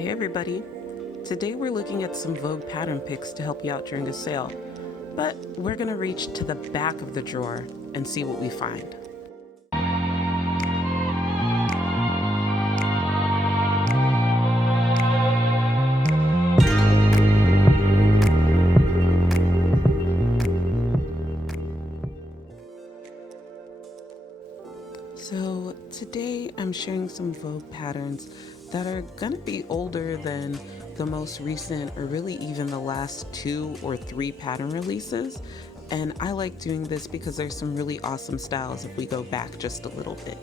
Hey everybody! Today we're looking at some Vogue pattern picks to help you out during a sale, but we're going to reach to the back of the drawer and see what we find. So today I'm sharing some Vogue patterns that are going to be older than the most recent or really even the last 2 or 3 pattern releases. And I like doing this because there's some really awesome styles if we go back just a little bit.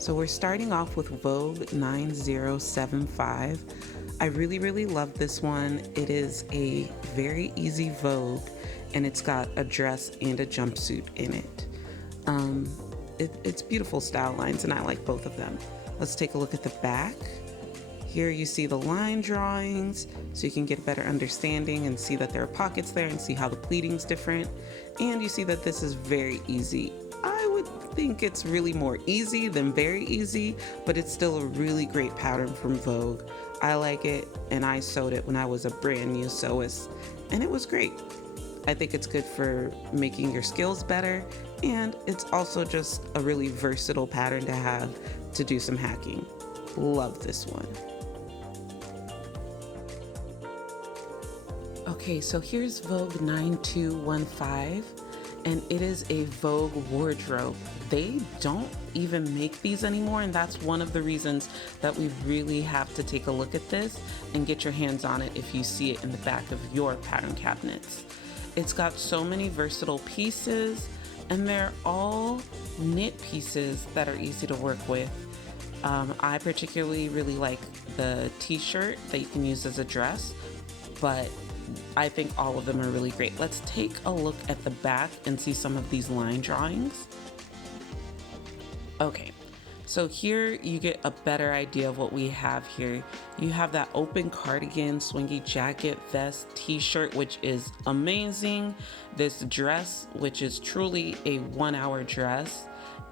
So we're starting off with Vogue 9075. I really love this one. It is a very easy Vogue and it's got a dress and a jumpsuit in it. It's beautiful style lines and I like both of them. Let's take a look at the back. Here you see the line drawings so you can get a better understanding and see that there are pockets there and see how the pleating's different. And you see that this is very easy. I would think it's really more easy than very easy, but it's still a really great pattern from Vogue. I like it and I sewed it when I was a brand new sewist and it was great. I think it's good for making your skills better, and it's also just a really versatile pattern to have to do some hacking. Love this one. Okay, so here's Vogue 9215, and it is a Vogue Wardrobe. They don't even make these anymore, and that's one of the reasons that we really have to take a look at this and get your hands on it if you see it in the back of your pattern cabinets. It's got so many versatile pieces, and they're all knit pieces that are easy to work with. I particularly really like the t-shirt that you can use as a dress, but I think all of them are really great. Let's take a look at the back and see some of these line drawings. Okay, so here you get a better idea of what we have here. You have that open cardigan, swingy jacket, vest, t-shirt, which is amazing. This dress, which is truly a 1-hour dress,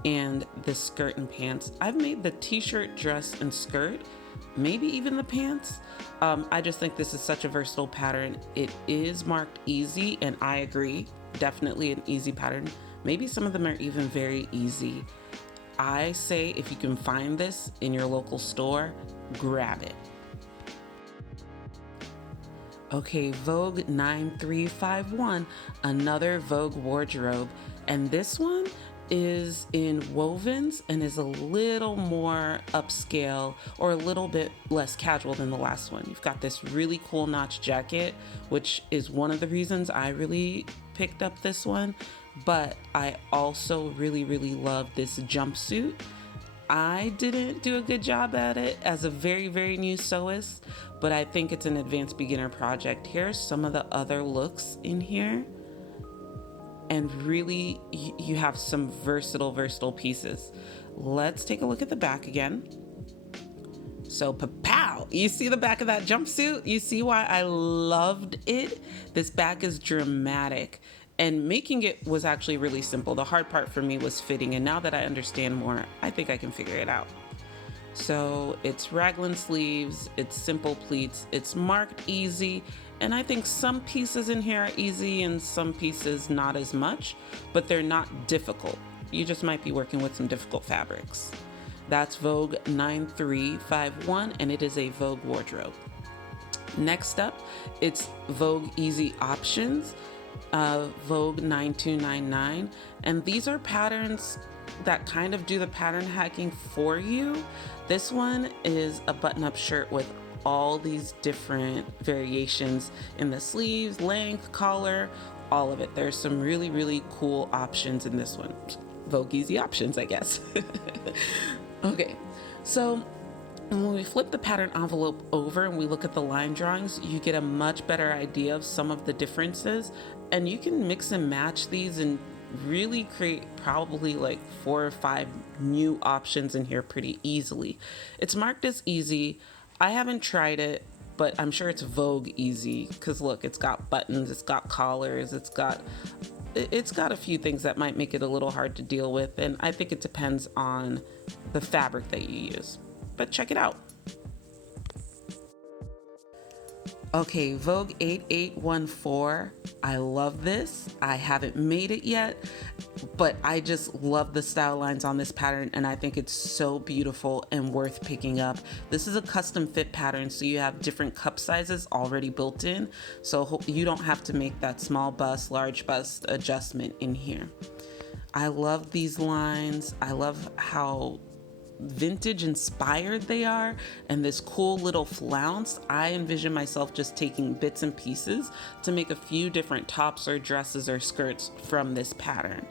and the skirt and pants. I've made the t-shirt, dress, and skirt, maybe even the pants. I just think this is such a versatile pattern. It is marked easy, and I agree, definitely an easy pattern. Maybe some of them are even very easy. I say if you can find this in your local store, grab it. Okay, Vogue 9351, another Vogue Wardrobe, and this one is in wovens and is a little more upscale or a little bit less casual than the last one. You've got this really cool notch jacket, which is one of the reasons I really picked up this one, but I also really love this jumpsuit. I didn't do a good job at it as a very new sewist, but I think it's an advanced beginner project. Here's some of the other looks in here. And really, you have some versatile pieces. Let's take a look at the back again. So, pow! You see the back of that jumpsuit? You see why I loved it? This back is dramatic. And making it was actually really simple. The hard part for me was fitting. And now that I understand more, I think I can figure it out. So it's raglan sleeves, it's simple pleats, it's marked easy, and I think some pieces in here are easy and some pieces not as much, but they're not difficult. You just might be working with some difficult fabrics. That's Vogue 9351, and it is a Vogue Wardrobe. Next up, it's Vogue Easy Options, Vogue 9299, and these are patterns that kind of do the pattern hacking for you. This one is a button-up shirt with all these different variations in the sleeves, length, collar, all of it. There's some really cool options in this one. Vogue Easy Options, I guess. Okay, so when we flip the pattern envelope over and we look at the line drawings, you get a much better idea of some of the differences, and you can mix and match these and really create probably like 4 or 5 new options in here pretty easily. It's marked as easy. I haven't tried it, but I'm sure it's Vogue easy because look, it's got buttons, it's got collars, it's got a few things that might make it a little hard to deal with, and I think it depends on the fabric that you use. But check it out. Okay, Vogue 8814. I love this. I haven't made it yet, but I just love the style lines on this pattern, and I think it's so beautiful and worth picking up. This is a custom fit pattern, so you have different cup sizes already built in, so you don't have to make that small bust, large bust adjustment in here. I love these lines. I love how vintage inspired they are, and this cool little flounce. I envision myself just taking bits and pieces to make a few different tops or dresses or skirts from this pattern.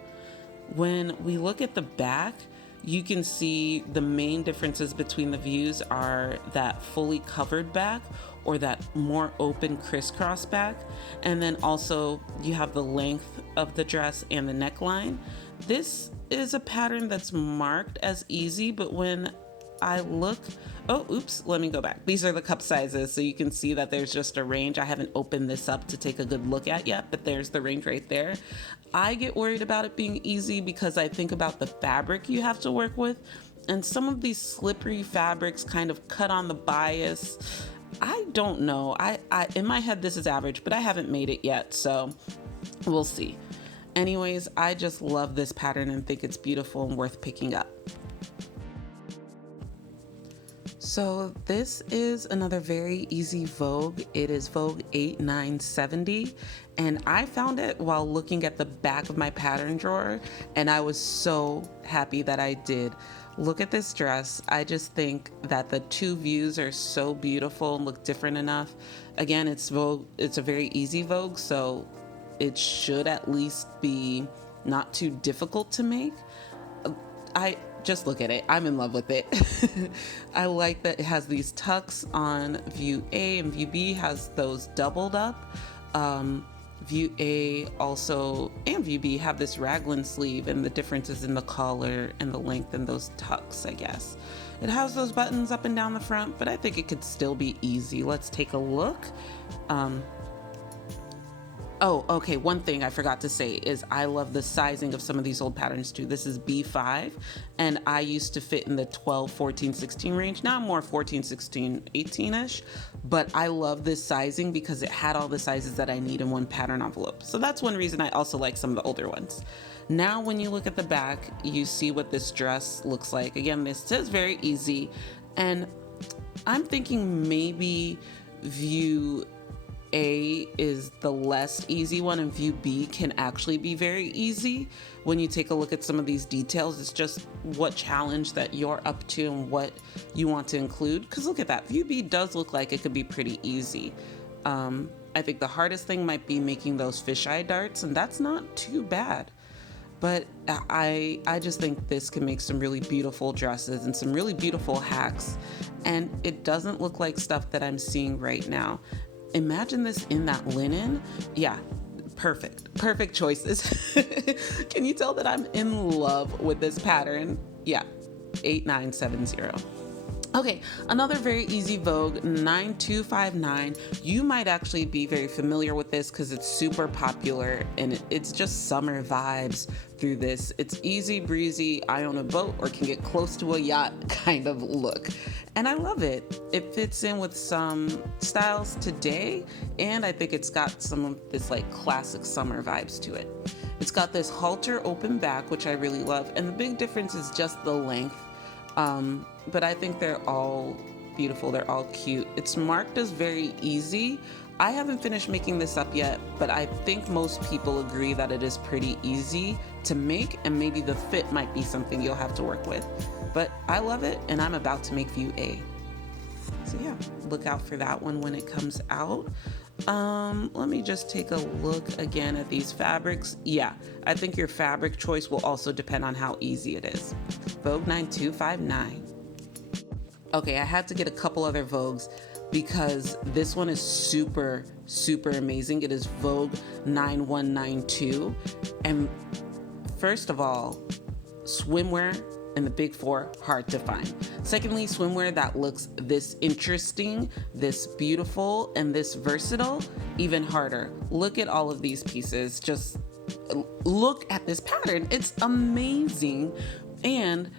When we look at the back, you can see the main differences between the views are that fully covered back or that more open crisscross back, and then also you have the length of the dress and the neckline. This is a pattern that's marked as easy, but when I look, let me go back. These are the cup sizes, so you can see that there's just a range. I haven't opened this up to take a good look at yet, but there's the range right there. I get worried about it being easy because I think about the fabric you have to work with, and some of these slippery fabrics kind of cut on the bias. I don't know. I in my head this is average, but I haven't made it yet, so we'll see. Anyways, I just love this pattern and think it's beautiful and worth picking up. So this is another very easy Vogue. It is Vogue 8970, and I found it while looking at the back of my pattern drawer, and I was so happy that I did. Look at this dress. I just think that the two views are so beautiful and look different enough. Again, it's Vogue. It's a very easy Vogue, so it should at least be not too difficult to make. I just look at it. I'm in love with it. I like that it has these tucks on view A, and view B has those doubled up. View A also and view B have this raglan sleeve, and the difference is in the collar and the length and those tucks, I guess. It has those buttons up and down the front, but I think it could still be easy. Let's take a look. Oh, okay, one thing I forgot to say is I love the sizing of some of these old patterns too. This is B5, and I used to fit in the 12, 14, 16 range. Now I'm more 14, 16, 18-ish, but I love this sizing because it had all the sizes that I need in one pattern envelope. So that's one reason I also like some of the older ones. Now, when you look at the back, you see what this dress looks like. Again, this is very easy, and I'm thinking maybe view A is the less easy one, and view B can actually be very easy. When you take a look at some of these details, it's just what challenge that you're up to and what you want to include. Because look at that, view B does look like it could be pretty easy. I think the hardest thing might be making those fisheye darts, and that's not too bad. But I just think this can make some really beautiful dresses and some really beautiful hacks. And it doesn't look like stuff that I'm seeing right now. Imagine this in that linen. Yeah, perfect choices. Can you tell that I'm in love with this pattern? Yeah, 8970. Okay, another very easy Vogue, 9259. You might actually be very familiar with this because it's super popular and it's just summer vibes through this. It's easy breezy, I own a boat or can get close to a yacht kind of look. And I love it. It fits in with some styles today, and I think it's got some of this like classic summer vibes to it. It's got this halter open back, which I really love, and the big difference is just the length. But I think they're all beautiful. They're all cute. It's marked as very easy. I haven't finished making this up yet, but I think most people agree that it is pretty easy to make, and maybe the fit might be something you'll have to work with. But I love it, and I'm about to make view A. So yeah, look out for that one when it comes out. Let me just take a look again at these fabrics. Yeah, I think your fabric choice will also depend on how easy it is. Vogue 9259. Okay, I had to get a couple other Vogues because this one is super amazing. It is Vogue 9192. And first of all, swimwear and the big four, hard to find. Secondly, swimwear that looks this interesting, this beautiful, and this versatile, even harder. Look at all of these pieces. Just look at this pattern. It's amazing. And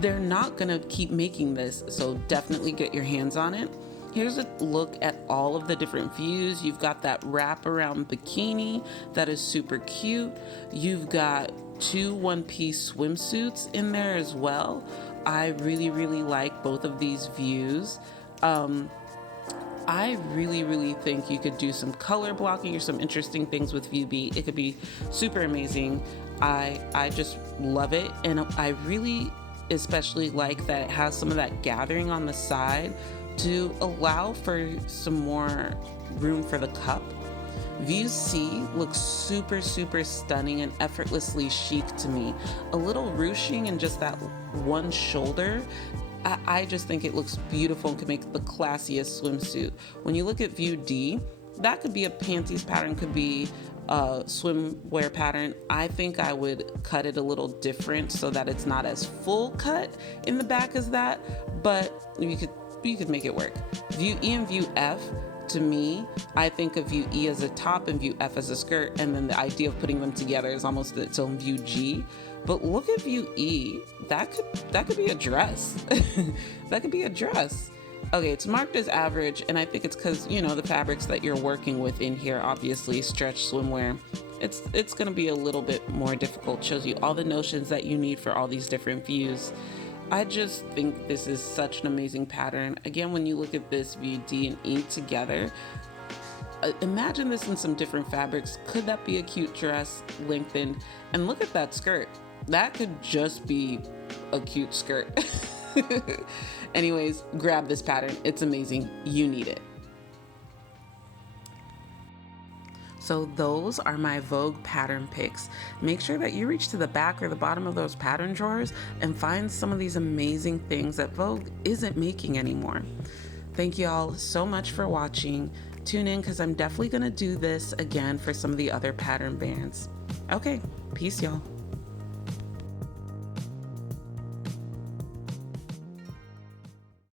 they're not gonna keep making this, so definitely get your hands on it. Here's a look at all of the different views. You've got that wraparound bikini that is super cute. You've got two one-piece swimsuits in there as well. I really, really like both of these views. I really, really think you could do some color blocking or some interesting things with View B. It could be super amazing. I just love it, and I really especially like that it has some of that gathering on the side to allow for some more room for the cup. View C looks super, super stunning and effortlessly chic to me. A little ruching in just that one shoulder. I just think it looks beautiful and could make the classiest swimsuit. When you look at View D, that could be a panties pattern, could be a swimwear pattern. I think I would cut it a little different so that it's not as full cut in the back as that, but you could make it work. View E and View F, to me, I think of View E as a top and View F as a skirt, and then the idea of putting them together is almost its own View G. But look at View E, that could be a dress. That could be a dress. Okay, it's marked as average, and I think it's because, you know, the fabrics that you're working with in here, obviously stretch swimwear. It's gonna be a little bit more difficult. Shows you all the notions that you need for all these different views. I just think this is such an amazing pattern. Again, when you look at this View D and E together, imagine this in some different fabrics. Could that be a cute dress, lengthened? And look at that skirt. That could just be a cute skirt. Anyways, grab this pattern. It's amazing. You need it. So those are my Vogue pattern picks. Make sure that you reach to the back or the bottom of those pattern drawers and find some of these amazing things that Vogue isn't making anymore. Thank you all so much for watching. Tune in because I'm definitely going to do this again for some of the other pattern bands. Okay, peace y'all.